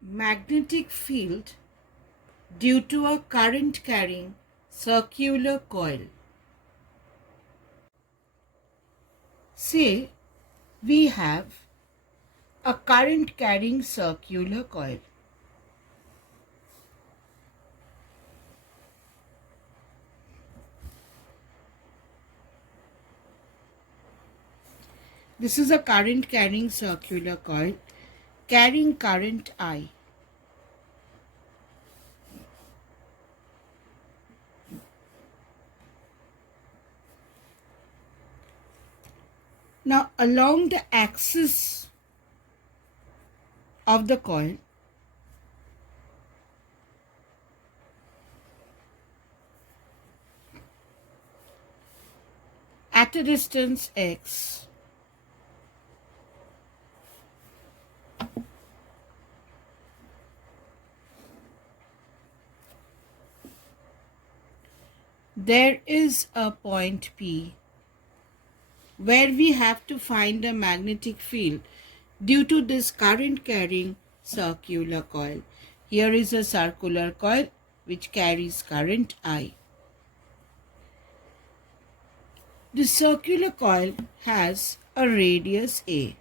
magnetic field due to a current carrying circular coil. Say we have a current carrying circular coil. This is a current carrying circular coil carrying current I. Now, along the axis of the coil, at a distance x, there is a point P where we have to find a magnetic field due to this current carrying circular coil. Here is a circular coil which carries current I. The circular coil has a radius A.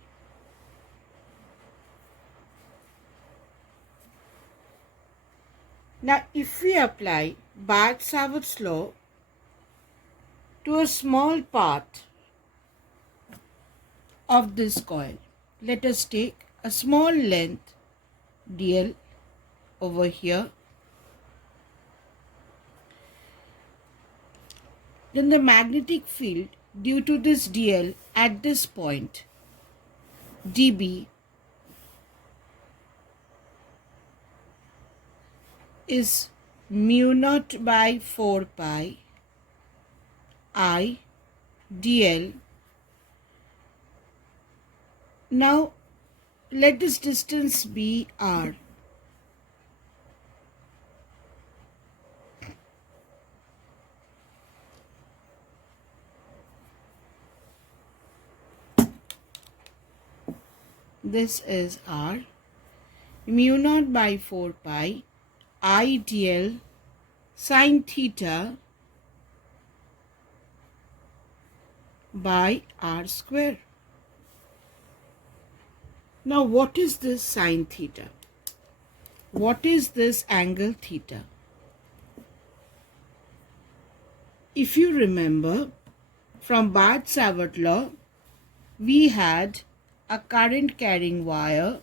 Now, if we apply Barth-Savart's law to a small part of this coil, let us take a small length dl over here. Then the magnetic field due to this dl at this point dB is mu naught by 4 pi I dl. Now let this distance be r. This is r. Mu naught by 4 pi I dl sine theta by r square. Now what is this sine theta? What is this angle theta? If you remember from Barth-Savart law, we had a current carrying wire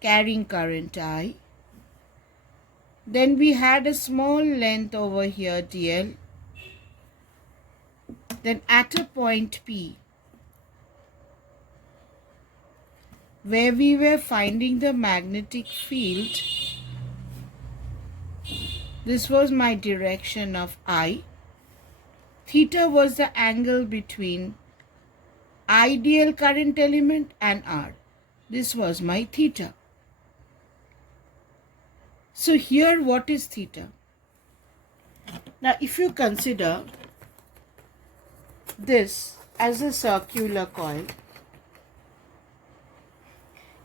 carrying current I. Then we had a small length over here dl. Then at a point P where we were finding the magnetic field, this was my direction of I. Theta was the angle between ideal current element and R. This was my theta. So here what is theta? Now if you consider this as a circular coil,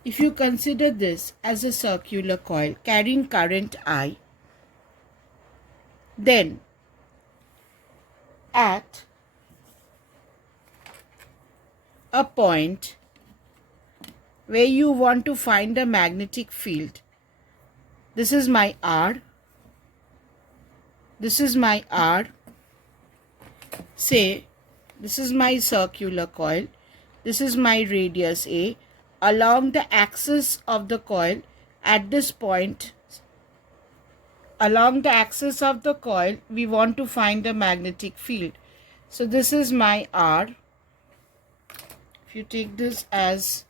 if you consider this as a circular coil carrying current I, then at a point where you want to find a magnetic field, this is my R, this is my R, say this is my circular coil, this is my radius A. Along the axis of the coil at this point, along the axis of the coil, we want to find the magnetic field. So this is my R. If you take this as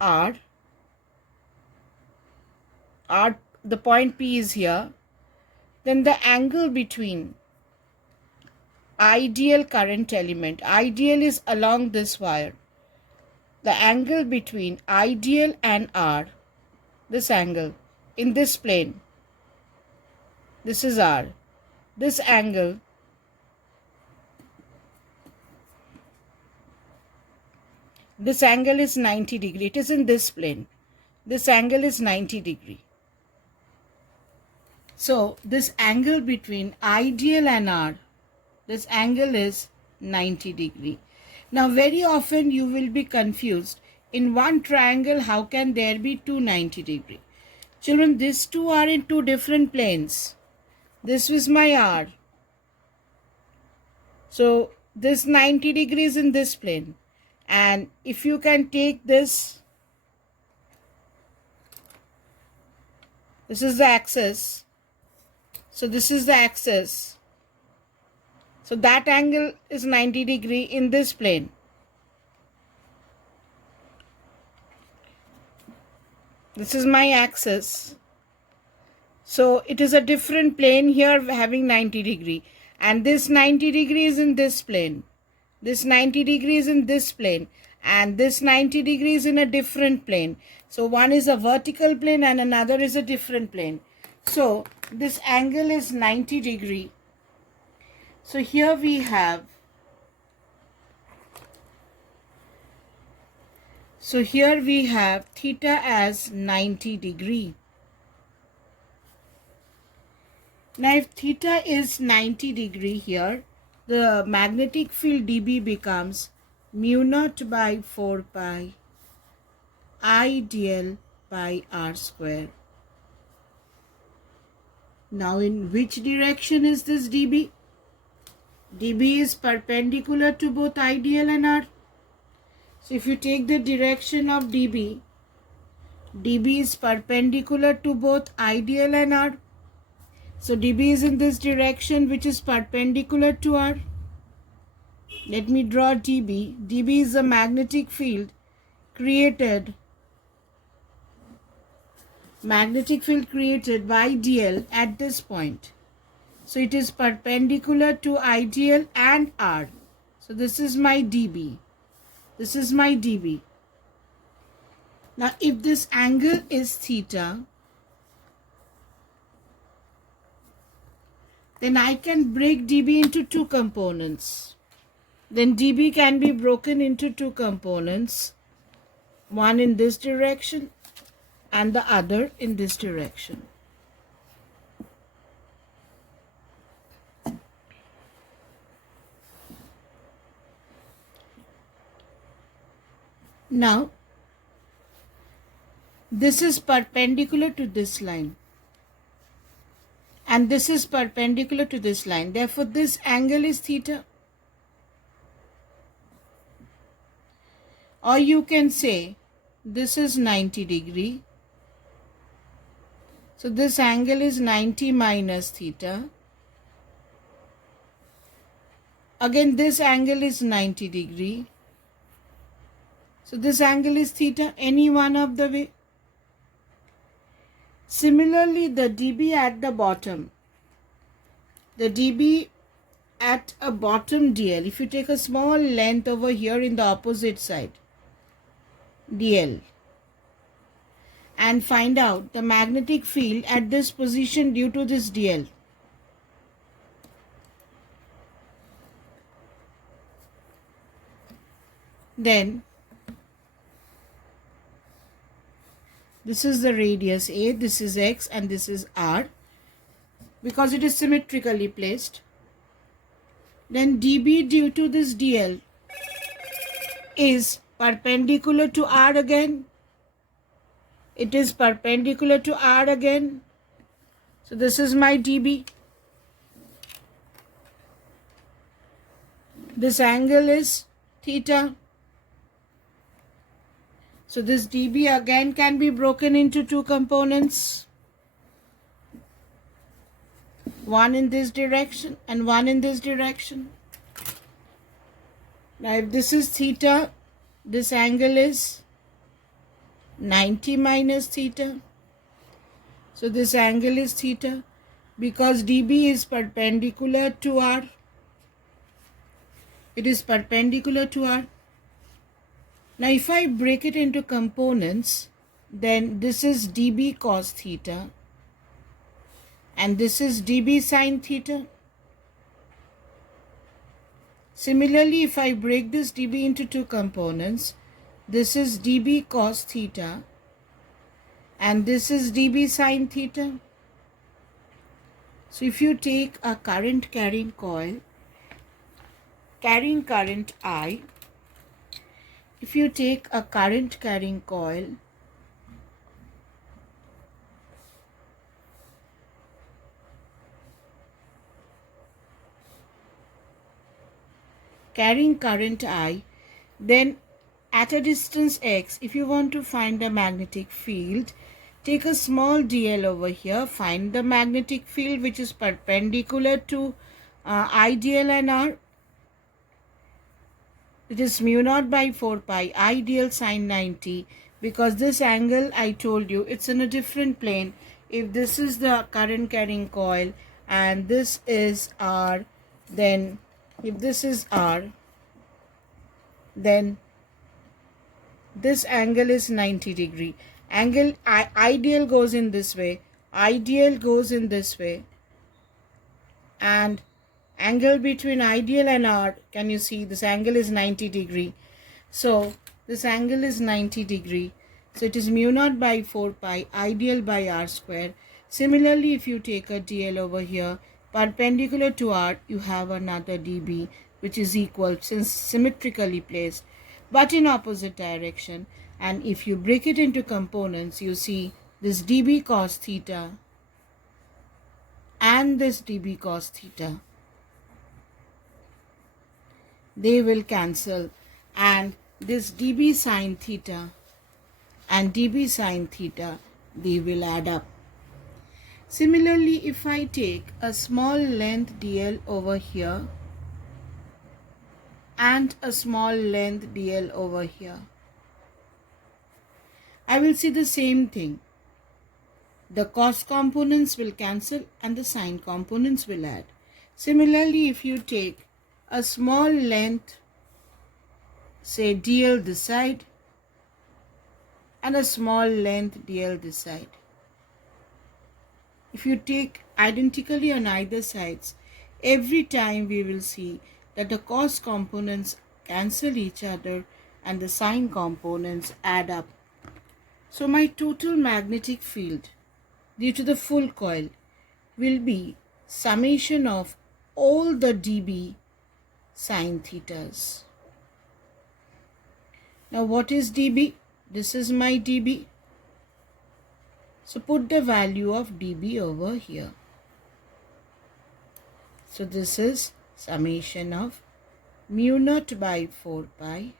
R, the point P is here, then the angle between ideal current element, ideal is along this wire, the angle between ideal and R, this angle in this plane, this is R, this angle is 90 degree, it is in this plane. this angle is 90 degree. So this angle between ideal and R, this angle is 90 degree. Now very often you will be confused. In one triangle, how can there be two 90 degree? Children, these two are in two different planes. This was my R. So this 90 degrees in this plane. And if you can take this, this is the axis. So this is the axis. So that angle is 90 degree in this plane. This is my axis. So it is a different plane here having 90 degree. And this 90 degrees in this plane. This 90 degrees in this plane. And this 90 degrees in a different plane. So one is a vertical plane and another is a different plane. So this angle is 90 degree. So here we have, theta as 90 degree. Now if theta is 90 degree here, the magnetic field dB becomes mu naught by 4 pi I dl by r square. Now in which direction is this dB? dB is perpendicular to both ideal and r. So if you take the direction of dB, dB is perpendicular to both ideal and r. So dB is in this direction which is perpendicular to r. Let me draw dB. dB is the magnetic field created by dl at this point. So it is perpendicular to ideal and r. So this is my dB. This is my dB. Now if this angle is theta, then I can break dB into two components. Then dB can be broken into two components. One in this direction and the other in this direction. Now, this is perpendicular to this line. And this is perpendicular to this line. Therefore, this angle is theta. Or you can say, this is 90 degree. So this angle is 90 minus theta. Again, this angle is 90 degree. So this angle is theta, any one of the way. Similarly, the dB at the bottom. The dB at a bottom dl, if you take a small length over here in the opposite side, dl, and find out the magnetic field at this position due to this dl. Then this is the radius A, this is X and this is R, because it is symmetrically placed. Then dB due to this dl is perpendicular to R again. It is perpendicular to R again. So this is my dB. This angle is theta. So this dB again can be broken into two components. One in this direction and one in this direction. Now if this is theta, this angle is 90 minus theta. So this angle is theta because dB is perpendicular to R. It is perpendicular to R. Now if I break it into components, then this is dB cos theta and this is dB sin theta. Similarly, if I break this dB into two components, this is dB cos theta and this is dB sine theta. So if you take a current carrying coil carrying current I, if you take a current carrying coil carrying current I, then at a distance x, if you want to find the magnetic field, take a small dl over here, find the magnetic field which is perpendicular to I dl and r. It is mu naught by 4 pi I dl sine 90, because this angle I told you it's in a different plane. If this is the current carrying coil and this is r, then if this is r, then this angle is 90 degree. Angle ideal goes in this way, ideal goes in this way, and angle between ideal and r, can you see this angle is 90 degree. So this angle is 90 degree. So it is mu naught by 4 pi ideal by r square. Similarly, if you take a dl over here perpendicular to r, you have another dB which is equal, since symmetrically placed, but in opposite direction. And if you break it into components, you see this dB cos theta and this dB cos theta, they will cancel, and this dB sine theta and dB sine theta, they will add up. Similarly, if I take a small length dl over here and a small length dl over here, I will see the same thing. The cos components will cancel and the sine components will add. Similarly, if you take a small length, say dl this side, and a small length dl this side, if you take identically on either sides, every time we will see that the cos components cancel each other and the sine components add up. So my total magnetic field due to the full coil will be summation of all the dB sine thetas. Now what is dB? This is my dB. So put the value of dB over here. So this is summation of mu naught by 4 pi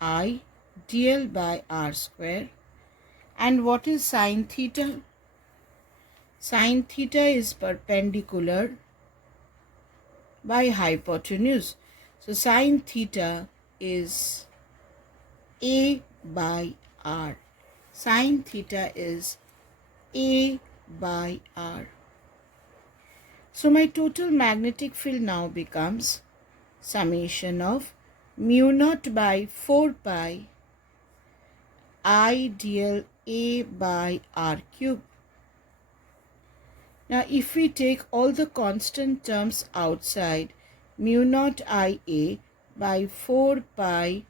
I dl by r square. And what is sine theta? Sine theta is perpendicular by hypotenuse. So sine theta is a by r. Sine theta is a by r. So my total magnetic field now becomes summation of mu naught by 4 pi I dl a by r cube. Now if we take all the constant terms outside, mu naught I a by 4 pi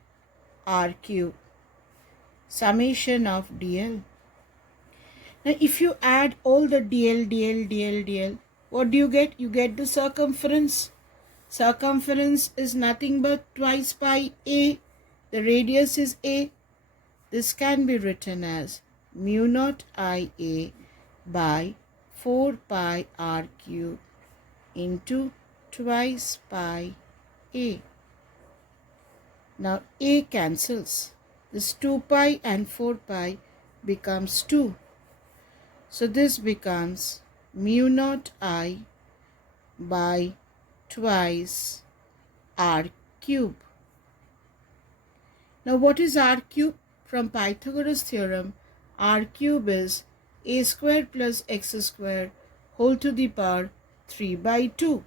r cube, summation of dl. Now if you add all the dl, what do you get? You get the circumference. Circumference is nothing but twice pi a. The radius is a. This can be written as mu naught I a by 4 pi r cube into twice pi a. Now a cancels. This 2 pi and 4 pi becomes 2. So this becomes mu naught I by twice r cube. Now what is r cube? From Pythagoras theorem, r cube is a square plus x square whole to the power 3 by 2.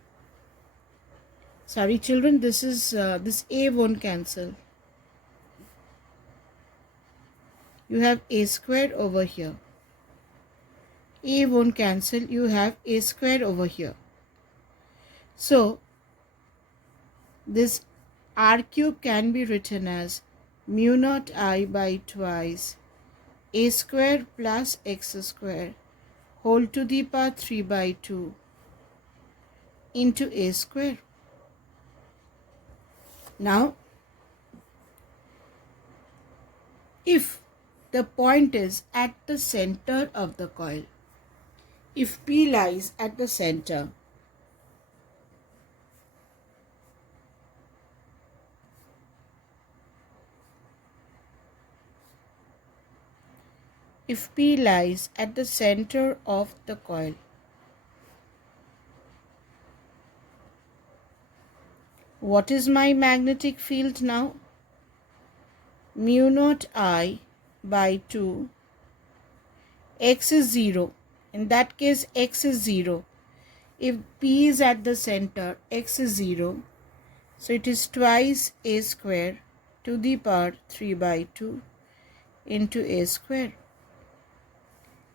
Sorry children, this a won't cancel. You have a square over here. A won't cancel, you have a square over here. So this r cube can be written as mu naught I by twice a square plus x square whole to the power 3 by 2 into a square. Now, if the point is at the center of the coil, if P lies at the center, if P lies at the center of the coil, what is my magnetic field now? Mu naught I by 2. X is 0. In that case, x is 0. If P is at the center, x is 0. So it is twice a square to the power 3 by 2 into a square.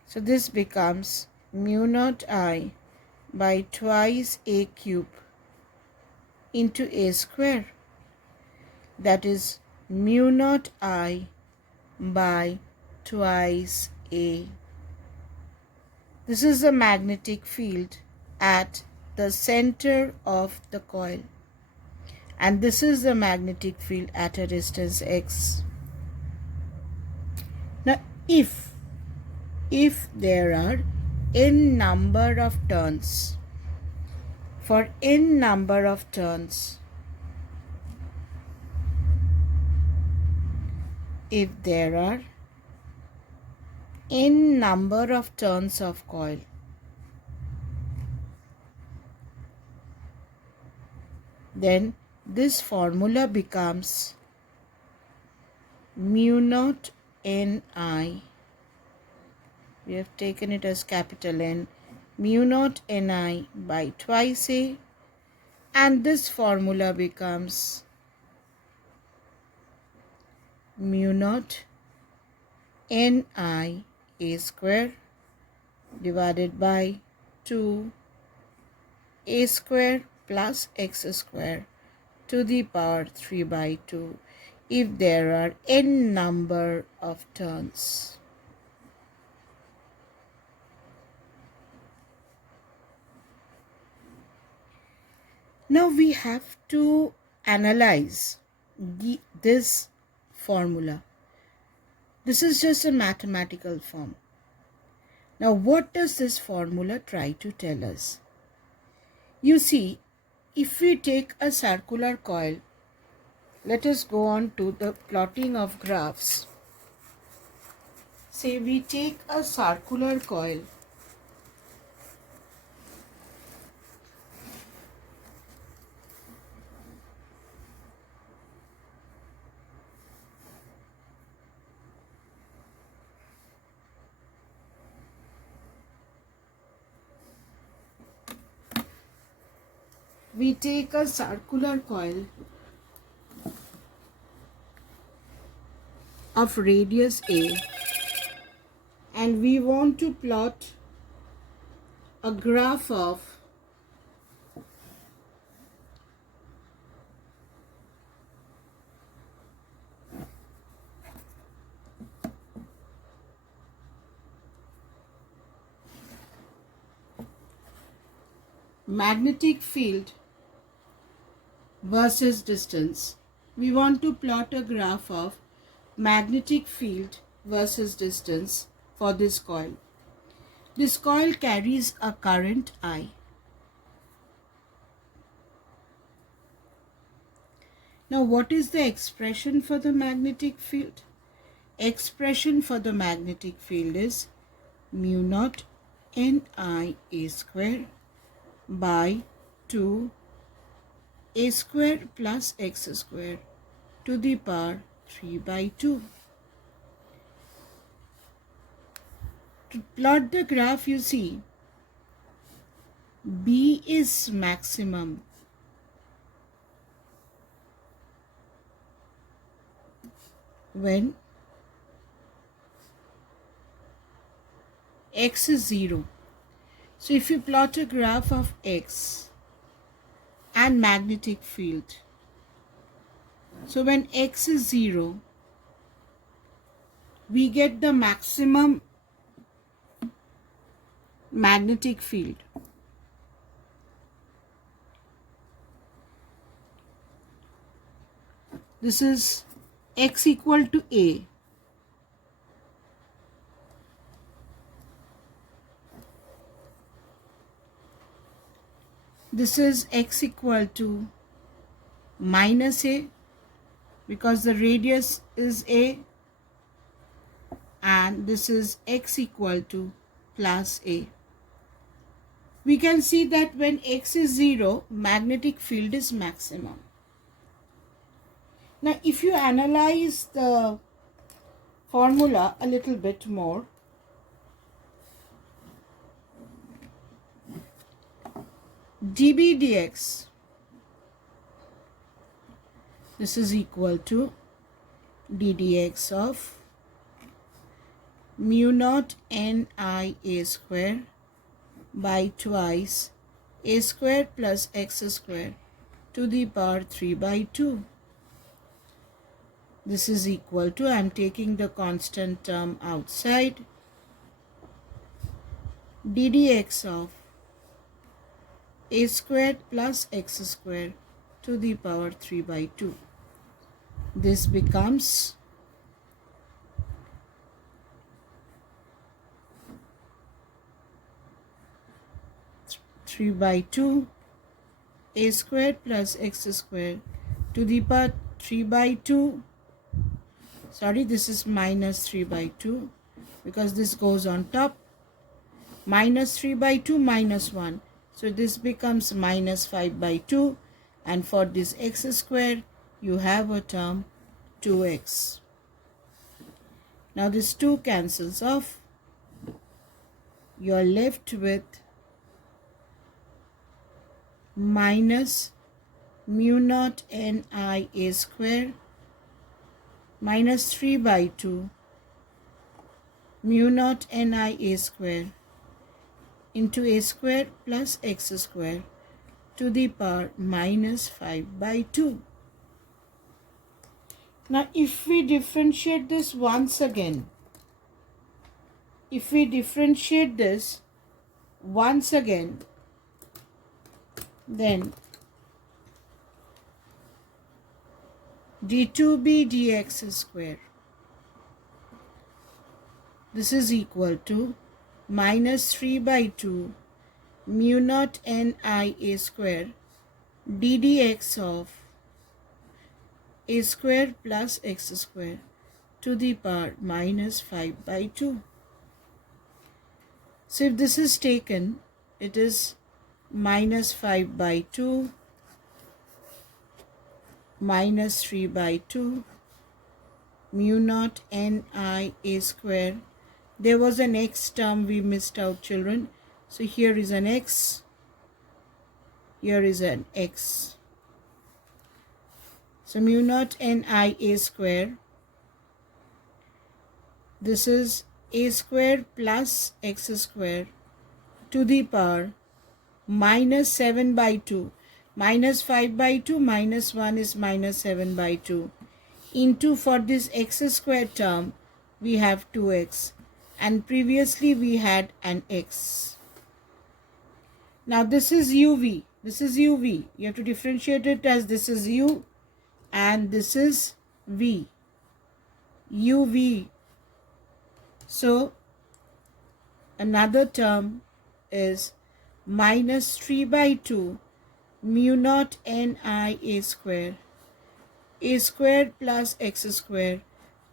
So this becomes mu naught I by twice a cube into a square. That is mu naught I by twice a. This is the magnetic field at the center of the coil. And this is the magnetic field at a distance x. Now, if there are n number of turns, for n number of turns, if there are n number of turns of coil, then this formula becomes mu naught Ni. We have taken it as capital N, mu naught Ni by twice a, and this formula becomes mu naught Ni a square divided by 2 a square plus x square to the power 3 by 2 if there are n number of turns. Now we have to analyze this formula. This is just a mathematical form. Now what does this formula try to tell us? You see, if we take a circular coil, let us go on to the plotting of graphs. Say we take a circular coil. We take a circular coil of radius A and we want to plot a graph of magnetic field versus distance. We want to plot a graph of magnetic field versus distance for this coil. This coil carries a current I. Now what is the expression for the magnetic field? Expression for the magnetic field is mu naught Ni a square by 2 a square plus x square to the power 3 by 2. To plot the graph, you see, B is maximum when x is 0. So if you plot a graph of x and magnetic field, so when x is 0, we get the maximum magnetic field. This is x equal to A. This is x equal to minus A because the radius is A, and this is x equal to plus A. We can see that when x is 0, magnetic field is maximum. Now, if you analyze the formula a little bit more, dB dx, this is equal to ddx of mu naught n I a square by twice a square plus x square to the power 3 by 2. This is equal to, I am taking the constant term outside, ddx of a square plus x square to the power 3 by 2. This becomes 3 by 2 a square plus x square to the power 3 by 2. Sorry, this is minus 3 by 2 because this goes on top. Minus 3 by 2 minus 1. So this becomes minus 5 by 2. And for this x square, you have a term 2x. Now this 2 cancels off. You are left with minus mu naught n I a square minus 3 by 2 mu naught n I a square into a square plus x square to the power minus 5 by 2. Now if we differentiate this once again, then d2b dx square, this is equal to minus 3 by 2 mu naught n I a square ddx of a square plus x square to the power minus 5 by 2. So if this is taken, it is minus 5 by 2 minus 3 by 2 mu naught n I a square. There was an x term we missed out, children. So here is an x, here is an x. So mu naught n I a square, this is a square plus x square to the power minus 7 by 2. Minus 5 by 2 minus 1 is minus 7 by 2 into, for this x square term we have 2x and previously we had an x. Now this is uv, you have to differentiate it as this is u and this is v, uv. So another term is minus 3 by 2 mu naught n I a square plus x square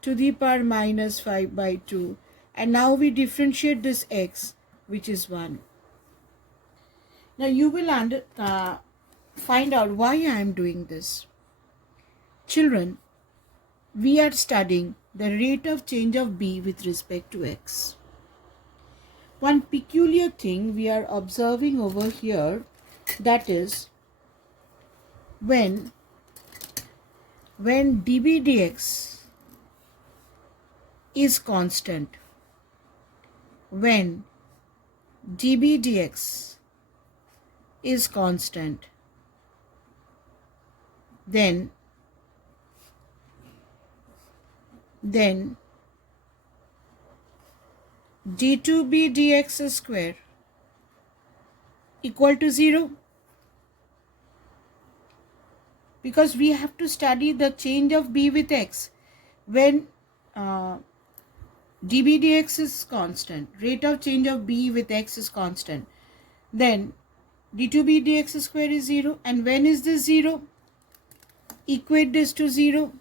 to the power minus 5 by 2. And now we differentiate this x, which is 1. Now you will find out why I am doing this. Children, we are studying the rate of change of B with respect to x. One peculiar thing we are observing over here, that is when dB dx is constant, when dB dx is constant, then d2b dx square equal to 0, because we have to study the change of b with x. When db dx is constant, rate of change of b with x is constant, then d2b dx square is 0. And when is this 0? Equate this to 0.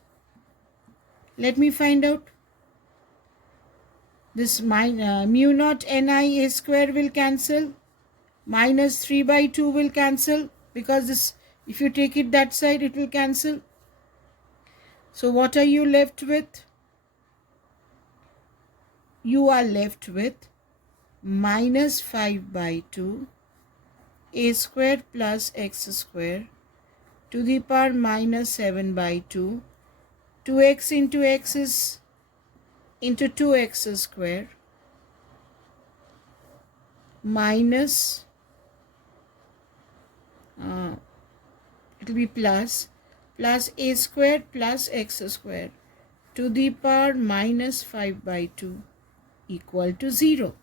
Let me find out. This mu naught ni a square will cancel. Minus 3 by 2 will cancel, because this, if you take it that side, it will cancel. So what are you left with? You are left with minus 5 by 2 a square plus x square to the power minus 7 by 2. 2x into x is into 2x square minus it will be plus a square plus x square to the power minus 5 by 2 equal to 0.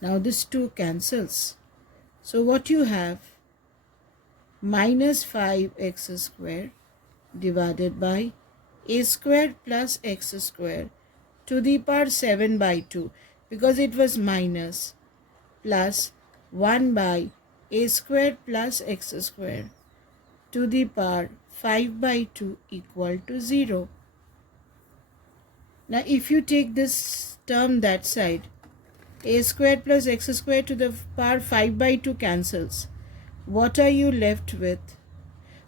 Now this 2 cancels. So what you have? Minus 5x square divided by a square plus x square to the power 7 by 2, because it was minus, plus 1 by a square plus x square to the power 5 by 2 equal to 0. Now if you take this term that side, a square plus x square to the power 5 by 2 cancels. What are you left with?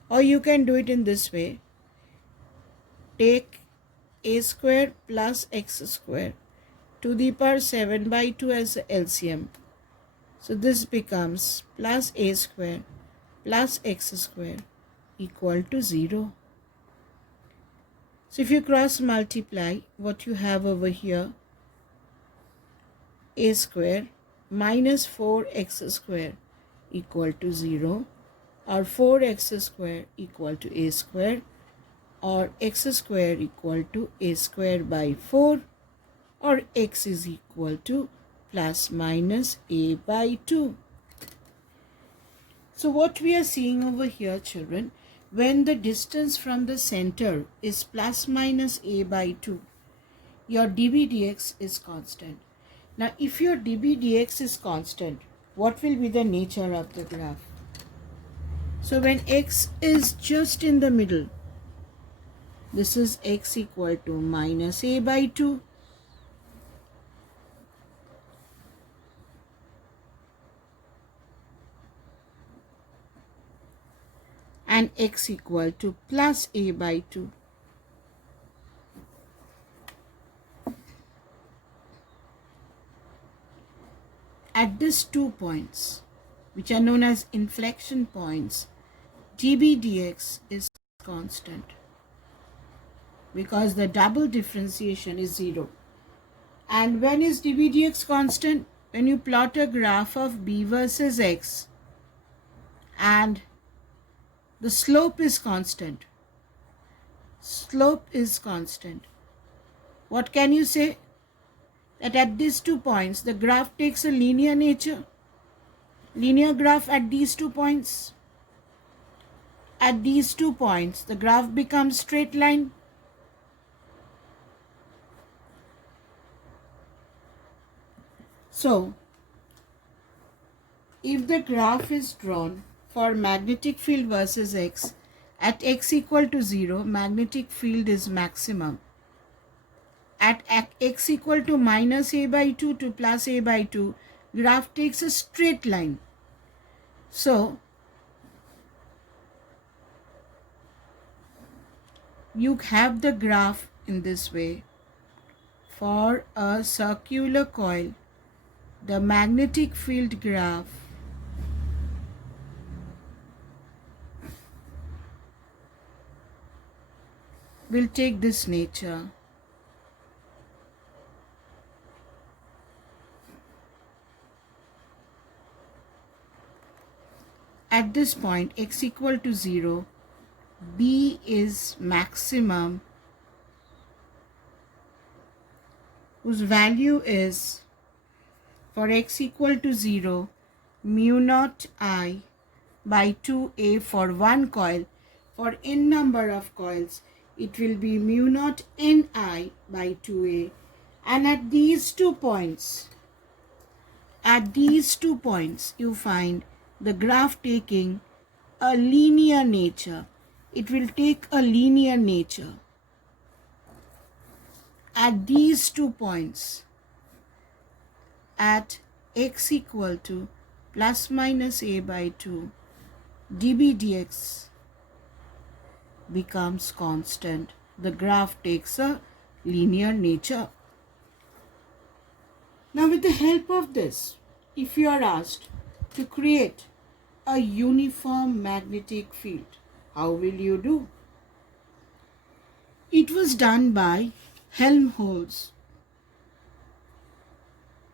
Or you can do it in this way. Take a square plus x square to the power 7 by 2 as LCM. So this becomes plus a square plus x square equal to 0. So if you cross multiply, what you have over here, a square minus 4x square equal to 0, or 4x square equal to a square, or x square equal to a square by 4, or x is equal to plus minus a by 2. So what we are seeing over here, children, when the distance from the center is plus minus a by 2, your dB dx is constant. Now if your dB dx is constant, what will be the nature of the graph? So when x is just in the middle, this is x equal to minus a by 2. And x equal to plus a by 2. At these 2 points, which are known as inflection points, dB dx is constant, because the double differentiation is 0. And when is dB dx constant? When you plot a graph of b versus x and the slope is constant. Slope is constant. What can you say? That at these 2 points, the graph takes a linear nature. Linear graph at these 2 points. At these 2 points, the graph becomes straight line. So, if the graph is drawn for magnetic field versus x, at x equal to 0, magnetic field is maximum. At x equal to minus a by 2 to plus a by 2, graph takes a straight line. So, you have the graph in this way. For a circular coil, the magnetic field graph will take this nature. At this point, x equal to 0, B is maximum, whose value is, for x equal to 0, mu naught I by 2a for one coil. For n number of coils, it will be mu naught ni by 2a. And at these 2 points, you find the graph taking a linear nature. It will take a linear nature. At these 2 points, at x equal to plus minus a by 2, dB dx becomes constant. The graph takes a linear nature. Now, with the help of this, if you are asked to create a uniform magnetic field, how will you do? It was done by Helmholtz,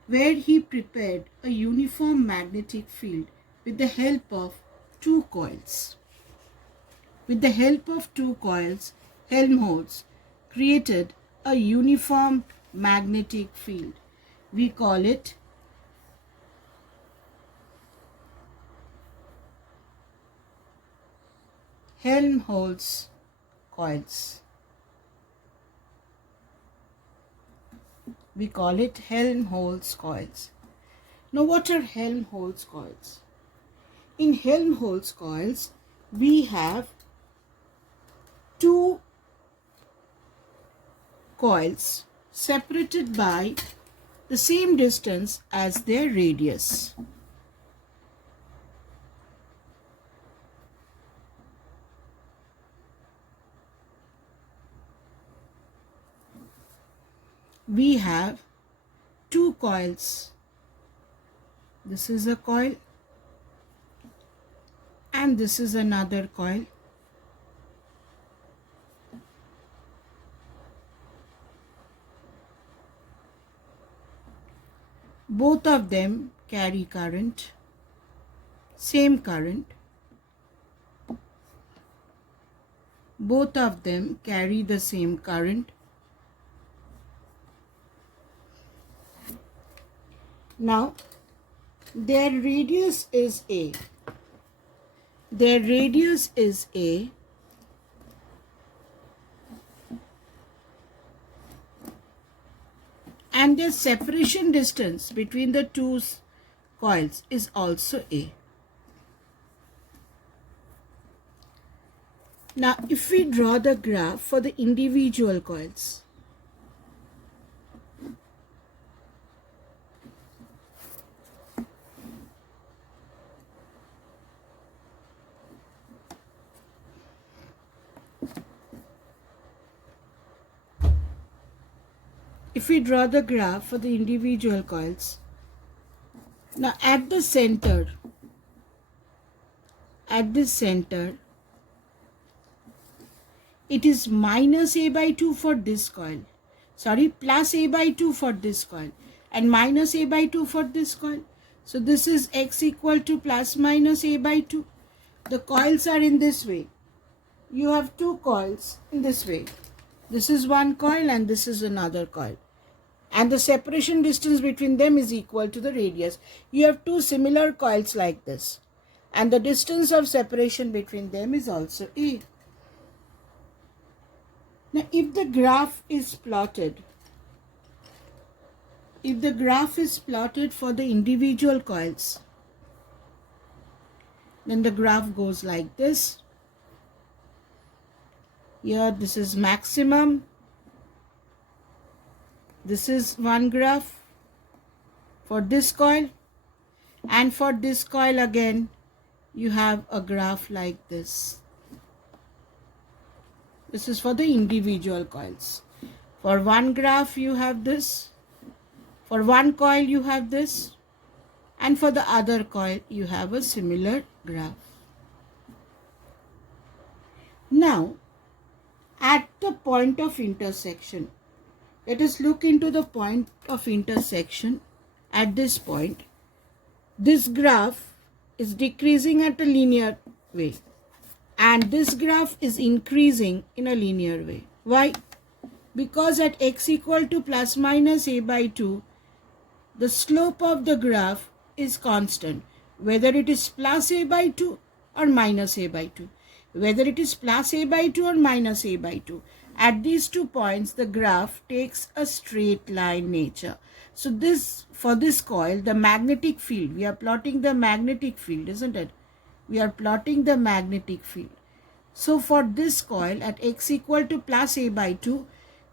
where he prepared a uniform magnetic field with the help of 2 coils. With the help of 2 coils, Helmholtz created a uniform magnetic field. We call it Helmholtz coils. We call it Helmholtz coils. Now, what are Helmholtz coils? In Helmholtz coils, we have 2 coils separated by the same distance as their radius. We have 2 coils. This is a coil and this is another coil. Both of them carry current, same current. Both of them carry the same current. Now, their radius is A. Their radius is A. And the separation distance between the 2 coils is also A. Now, if we draw the graph for the individual coils, now at the center, it is minus a by 2 for this coil, plus a by 2 for this coil and minus a by 2 for this coil. So this is x equal to plus minus a by 2. The coils are in this way. You have 2 coils in this way. This is one coil and this is another coil. And the separation distance between them is equal to the radius. You have 2 similar coils like this. And the distance of separation between them is also A. Now, if the graph is plotted for the individual coils, then the graph goes like this. Here, this is maximum. This is one graph for this coil, and for this coil again, you have a graph like this. This is for the individual coils. For one graph, you have this. For one coil, you have this. And for the other coil, you have a similar graph. Now, at the point of intersection, let us look into the point of intersection. At this point, this graph is decreasing at a linear way and this graph is increasing in a linear way. Why? because at x equal to plus minus a by 2, the slope of the graph is constant, whether it is plus a by 2 or minus a by 2. Whether it is plus a by 2 or minus a by 2. At these 2 points, the graph takes a straight line nature. So for this coil, the magnetic field, we are plotting the magnetic field, isn't it? We are plotting the magnetic field. So for this coil at x equal to plus a by 2,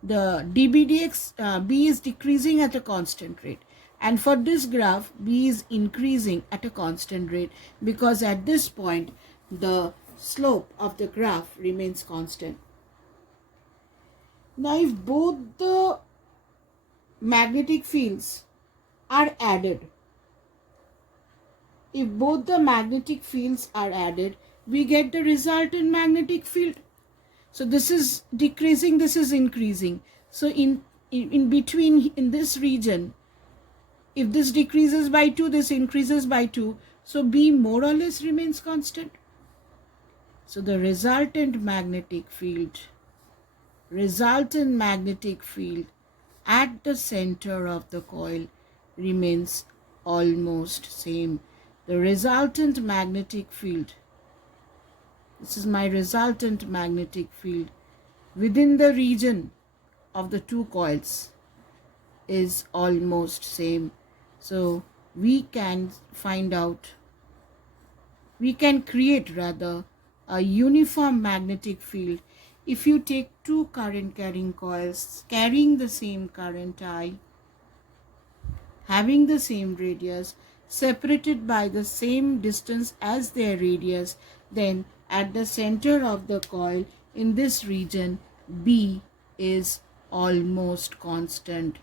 the dB dx, B is decreasing at a constant rate. And for this graph, B is increasing at a constant rate because at this point, the slope of the graph remains constant. Now, if both the magnetic fields are added, we get the resultant magnetic field. So this is decreasing, this is increasing. So in between, in this region, if this decreases by 2, this increases by 2. So B more or less remains constant. So the resultant magnetic field at the center of the coil remains almost same. The resultant magnetic field, this is my resultant magnetic field within the region of the two coils is almost same. So we can create rather a uniform magnetic field if you take two current carrying coils carrying the same current I, having the same radius, separated by the same distance as their radius, then at the center of the coil in this region, B is almost constant.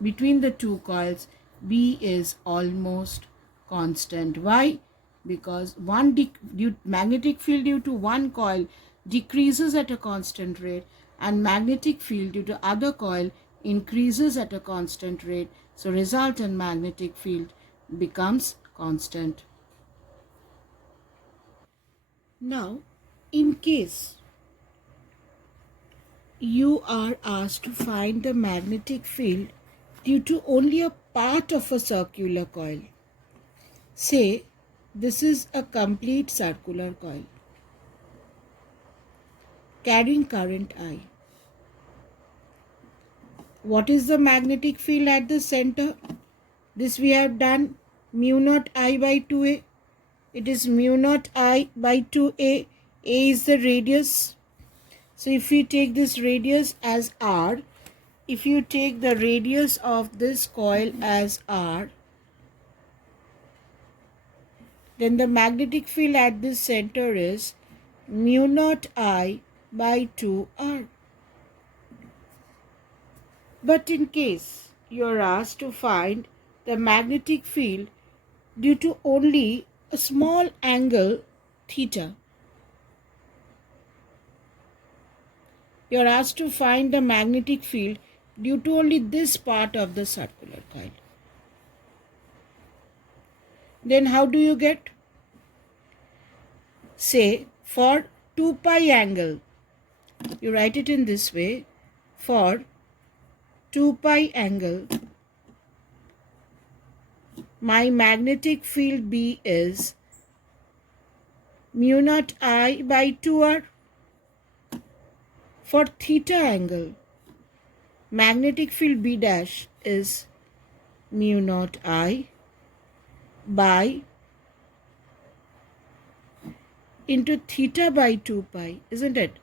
Between the two coils, B is almost constant. Why? Because magnetic field due to one coil decreases at a constant rate and magnetic field due to other coil increases at a constant rate. So resultant magnetic field becomes constant. Now, in case you are asked to find the magnetic field due to only a part of a circular coil, say this is a complete circular coil carrying current I. What is the magnetic field at the center? This we have done mu naught I by 2a. It is mu naught I by 2a. A is the radius. So if we take this radius as r, if you take the radius of this coil as r, then the magnetic field at this center is mu naught I by 2r. But in case you are asked to find the magnetic field due to only a small angle theta, you are asked to find the magnetic field due to only this part of the circular coil. Then how do you get? Say for 2 pi angle, you write it in this way, for 2 pi angle, my magnetic field B is mu naught I by 2r. For theta angle, magnetic field B dash is mu naught I by into theta by 2 pi, isn't it?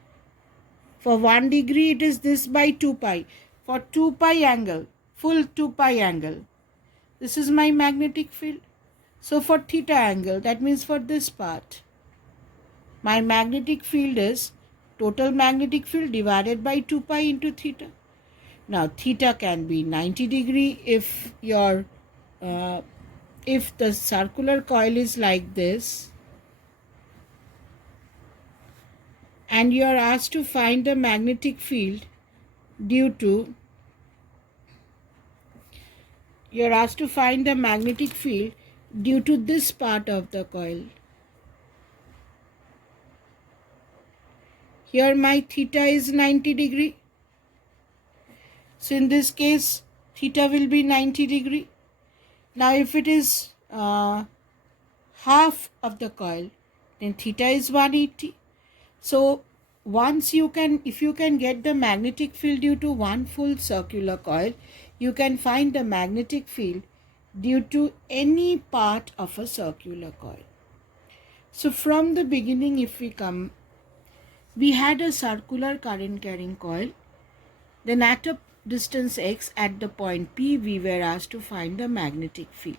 For 1 degree it is this by 2 pi. For 2 pi angle, full 2 pi angle, this is my magnetic field. So for theta angle, that means for this part, my magnetic field is total magnetic field divided by 2 pi into theta. Now theta can be 90 degree if the circular coil is like this, and you are asked to find the magnetic field due to this part of the coil. Here my theta is 90 degree. So in this case, theta will be 90 degree. Now if it is half of the coil, then theta is 180. So if you can get the magnetic field due to one full circular coil, you can find the magnetic field due to any part of a circular coil. So from the beginning, if we come, we had a circular current carrying coil. Then at a distance x at the point P, we were asked to find the magnetic field.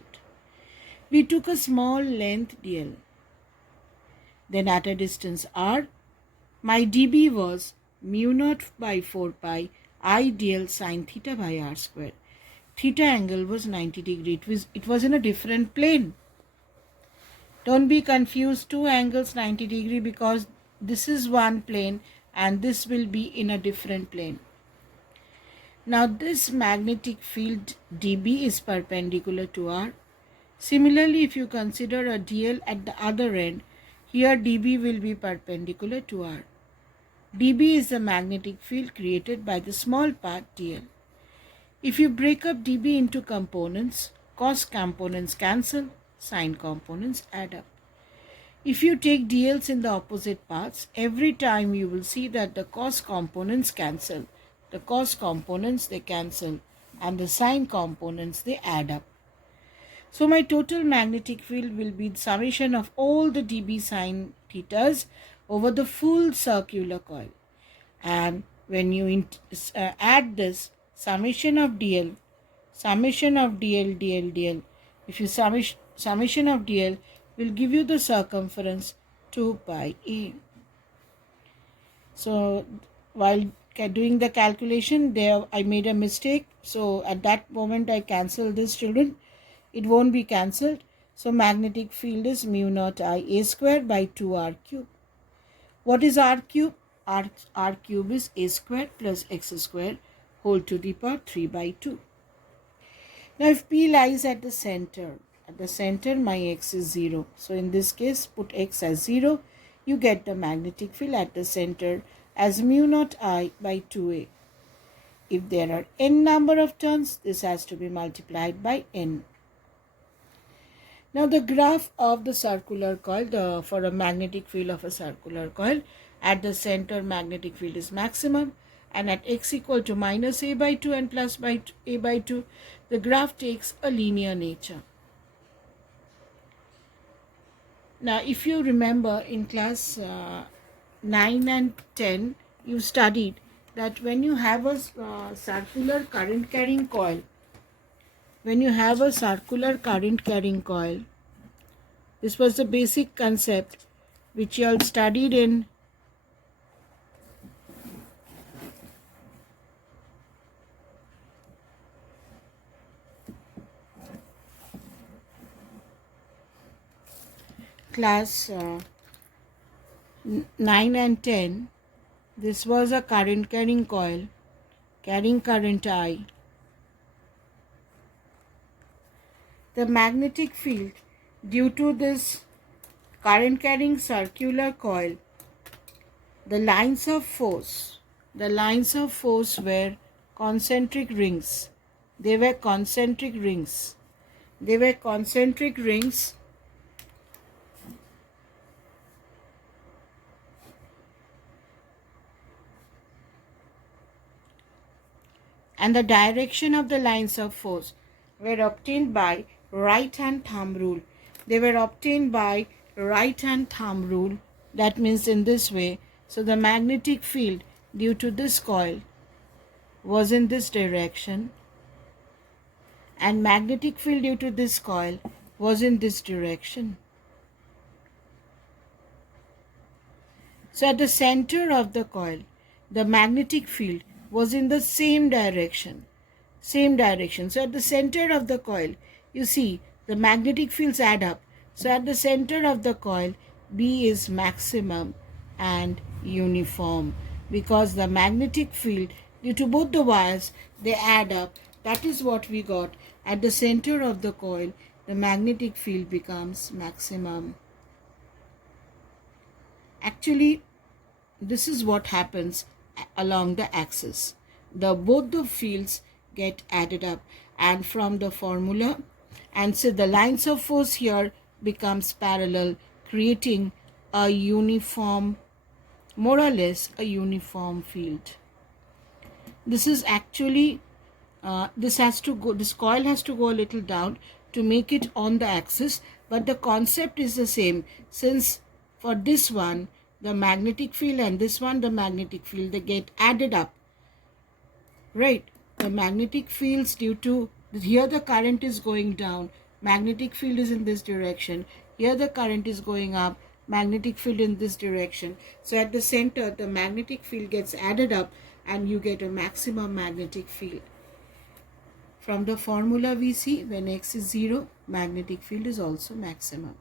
We took a small length dl. Then at a distance r, my dB was mu naught by 4 pi I dl sine theta by r square. Theta angle was 90 degree. It was in a different plane. Don't be confused, two angles 90 degree, because this is one plane and this will be in a different plane. Now this magnetic field dB is perpendicular to r. Similarly, if you consider a dl at the other end, here dB will be perpendicular to r. dB is the magnetic field created by the small part dl. If you break up dB into components, cos components cancel, sine components add up. If you take dLs in the opposite parts, every time you will see that the cos components cancel. The cos components, they cancel, and the sine components, they add up. So my total magnetic field will be the summation of all the dB sine thetas over the full circular coil. And when you add this summation of dl, dl, if you summation of dl will give you the circumference 2 pi a. So while doing the calculation there, I made a mistake. So at that moment I cancel this, children. It won't be cancelled. So magnetic field is mu naught I a square by 2r cube. What is r cube? R cube is a square plus x square whole to the power 3 by 2. Now if P lies at the center my x is 0. So in this case put x as 0. You get the magnetic field at the center as mu naught I by 2a. If there are n number of turns, this has to be multiplied by n. Now the graph of the circular coil, for a magnetic field of a circular coil, at the center magnetic field is maximum, and at x equal to minus a by 2 and plus by a by 2, the graph takes a linear nature. Now if you remember in class 9 and 10, you studied that when you have a circular current carrying coil, this was the basic concept which you all studied in class 9 and 10. This was a current carrying coil carrying current I. The magnetic field due to this current carrying circular coil, the lines of force were concentric rings. They were concentric rings. And the direction of the lines of force were obtained by right hand thumb rule. That means in this way. So the magnetic field due to this coil was in this direction, and magnetic field due to this coil was in this direction. So at the center of the coil, the magnetic field was in the same direction. So at the center of the coil, you see the magnetic fields add up. So at the center of the coil, B is maximum and uniform, because the magnetic field due to both the wires, they add up. That is what we got. At the center of the coil, the magnetic field becomes maximum. Actually, this is what happens along the axis. both the fields get added up, and from the formula, and so the lines of force here becomes parallel, creating a uniform, more or less a uniform field. This is actually this coil has to go a little down to make it on the axis, but the concept is the same, since for this one the magnetic field and this one the magnetic field, they get added up, right? The magnetic fields, due to here the current is going down, magnetic field is in this direction, here the current is going up, magnetic field in this direction. So at the center the magnetic field gets added up and you get a maximum magnetic field. From the formula we see, when x is 0, magnetic field is also maximum.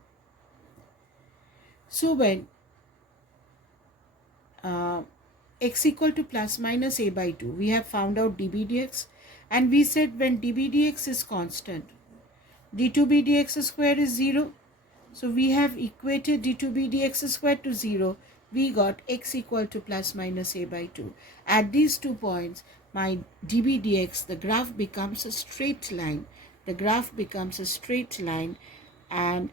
So when x equal to plus minus a by 2, we have found out dB dx, and we said when dB dx is constant, d2b dx square is 0. So we have equated d2b dx square to 0. We got x equal to plus minus a by 2. At these 2 points, my dB dx, the graph becomes a straight line. The graph becomes a straight line, and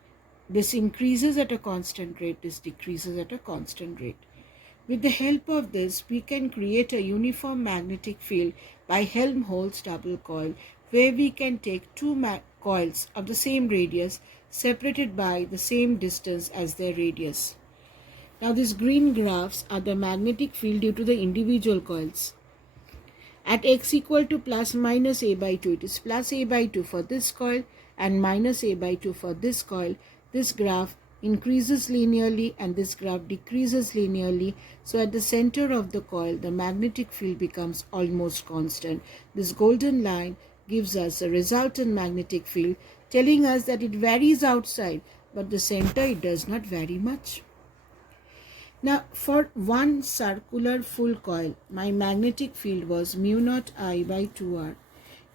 this increases at a constant rate, this decreases at a constant rate. With the help of this, we can create a uniform magnetic field by Helmholtz double coil, where we can take two coils of the same radius separated by the same distance as their radius. Now these green graphs are the magnetic field due to the individual coils. At x equal to plus minus a by 2, it is plus a by 2 for this coil and minus a by 2 for this coil. This graph increases linearly and this graph decreases linearly. So at the center of the coil, the magnetic field becomes almost constant. This golden line gives us a resultant magnetic field, telling us that it varies outside, but the center it does not vary much. Now for one circular full coil, my magnetic field was mu naught I by 2r.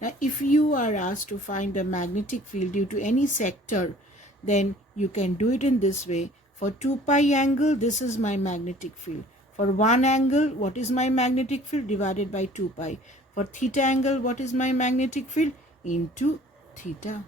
Now if you are asked to find the magnetic field due to any sector, then you can do it in this way. For 2 pi angle, this is my magnetic field. For 1 angle, what is my magnetic field? Divided by 2 pi. For theta angle, what is my magnetic field? Into theta.